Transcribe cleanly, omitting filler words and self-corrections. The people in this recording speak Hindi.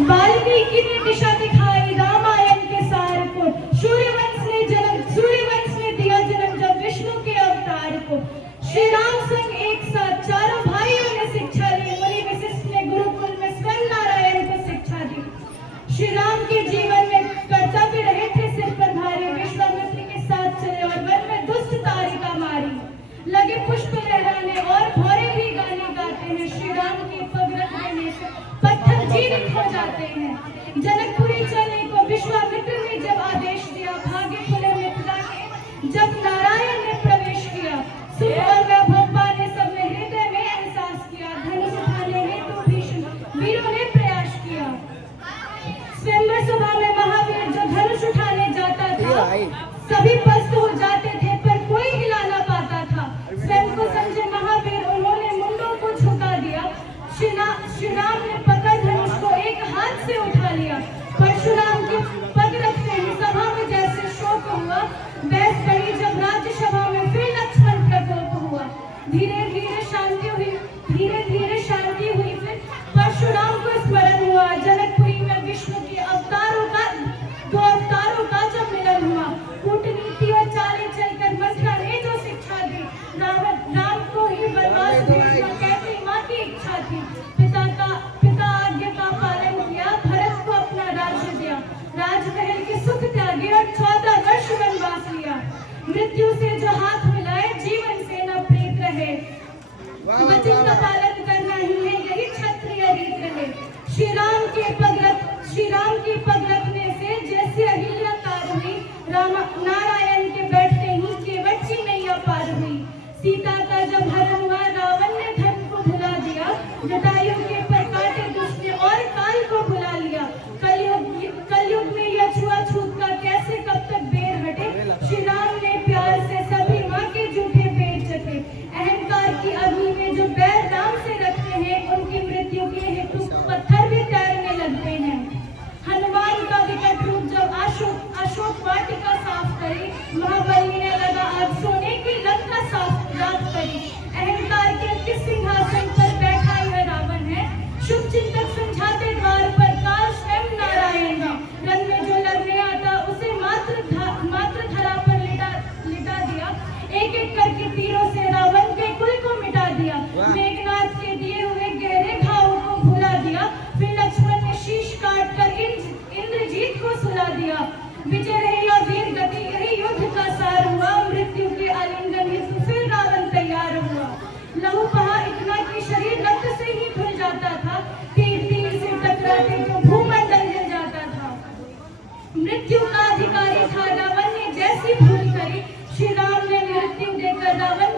वाल्मीकि ने दिशा दिखाई रामायण के सार को। सूर्यवंश ने दिया जन्म जब विष्णु के अवतार को। श्री राम संग एक साथ चारों भाइयों ने शिक्षा ली। मुनि वशिष्ठ ने गुरुकुल में स्वयं नारायण को शिक्षा दी। श्री राम के जीवन में कर्तव्य रहे थे सिर पर भारी। विश्वामित्र के साथ चले और वन में दुष्ट तारिका मारी। लगे पुष्प लहराने और भौरे भी गाने गाते हैं। श्री राम की पग रख देने से पत्थर जीवित हो जाते हैं। जनकपुरी चलने को विश्वामित्र ने जब आदेश दिया। भाग्य खुले मिथिला के जब नारायण ने प्रवेश किया। सुख और वैभव पाने सबने हृदय में एहसास किया। धनुष उठाने हेतु भीष्म वीरों ने प्रयास किया। स्वयंवर सभा में महावीर जो धनुष उठाने जाता था सभी पस्त हो जाते थे पर कोई हिला ना पाता था। स्वयं को समझे महावीर उन्होंने मुंडों को झुका दिया। श्री राम ने पकड़ धनुष को एक हाथ से उठा लिया। परशुराम की पग रखते ही सभा में जैसे शोक हुआ। बहस बढ़ी जब राज्यसभा में फिर लक्ष्मण प्रकोप हुआ। धीरे धीरे शांति हुई फिर परशुराम को स्मरण हुआ। जनकपुरी में विष्णु के दो अवतारों का जब मिलन हुआ। कूटनीति और चालें चलकर मथुरा ने जो शिक्षा दी। राम को ही वनवास भेजना कहती माँ की इच्छा थी। पिता आज्ञा का पालन किया। भरत को अपना राज्य दिया। राजमहल के सुख त्यागे और 14 वर्ष वनवास लिया। मृत्यु से जो हाथ मिलाए जीवन से न प्रीत रहे। वचन का पालन करना ही है यही क्षत्रिय रीत रहे। श्री राम की पग रखने से जैसे अहिल्या तार हुई। नारायण के बैठते ही केवट की नैया पार हुई। सीता का जब हरण हुआ रावण ने धर्म को भुला दिया। जटायु के पर काटे दुष्ट ने और काल को भुला लिया। कलयुग में यह छुआछूत का कैसे कब तक बेर हटे। श्री राम ने प्यार से सभी माँ के झूठे पेट चटे। अहंकार की अग्नि में जो बैर राम से रखते हैं उनकी मृत्यु के हेतु पत्थर भी तैरने लगते हैं। हनुमान का विकट रूप जब अशोक वाटिका साफ करी। महाबली ने लगा आज सोने की लंका साफ करी। अहंकार के किस सिंहासन पर बैठा यह रावण है। शुभ चिंतक समझाते द्वार पर काल स्वयं नारायण है। रन में जो लड़ने आता उसे मात्र धरा पर लिटा दिया। एक एक करके तीरों से रावण के कुल को मिटा दिया। मेघनाथ के दिए हुए गहरे घावों को भुला दिया। फिर लक्ष्मण ने शीश काट कर इंद्रजीत को सुला दिया। विजय रही और वीर गति यही युद्ध का सार हुआ। मृत्यु के आलिंगन हेतु फिर रावण तैयार हुआ। लहू बहा इतना कि शरीर रक्त से ही धुल जाता था। तीर से टकराते तो भूमंडल हिल जाता था। मृत्यु का अधिकारी था रावण ने जैसी भूल करी। श्री राम ने मृत्यु देकर रावण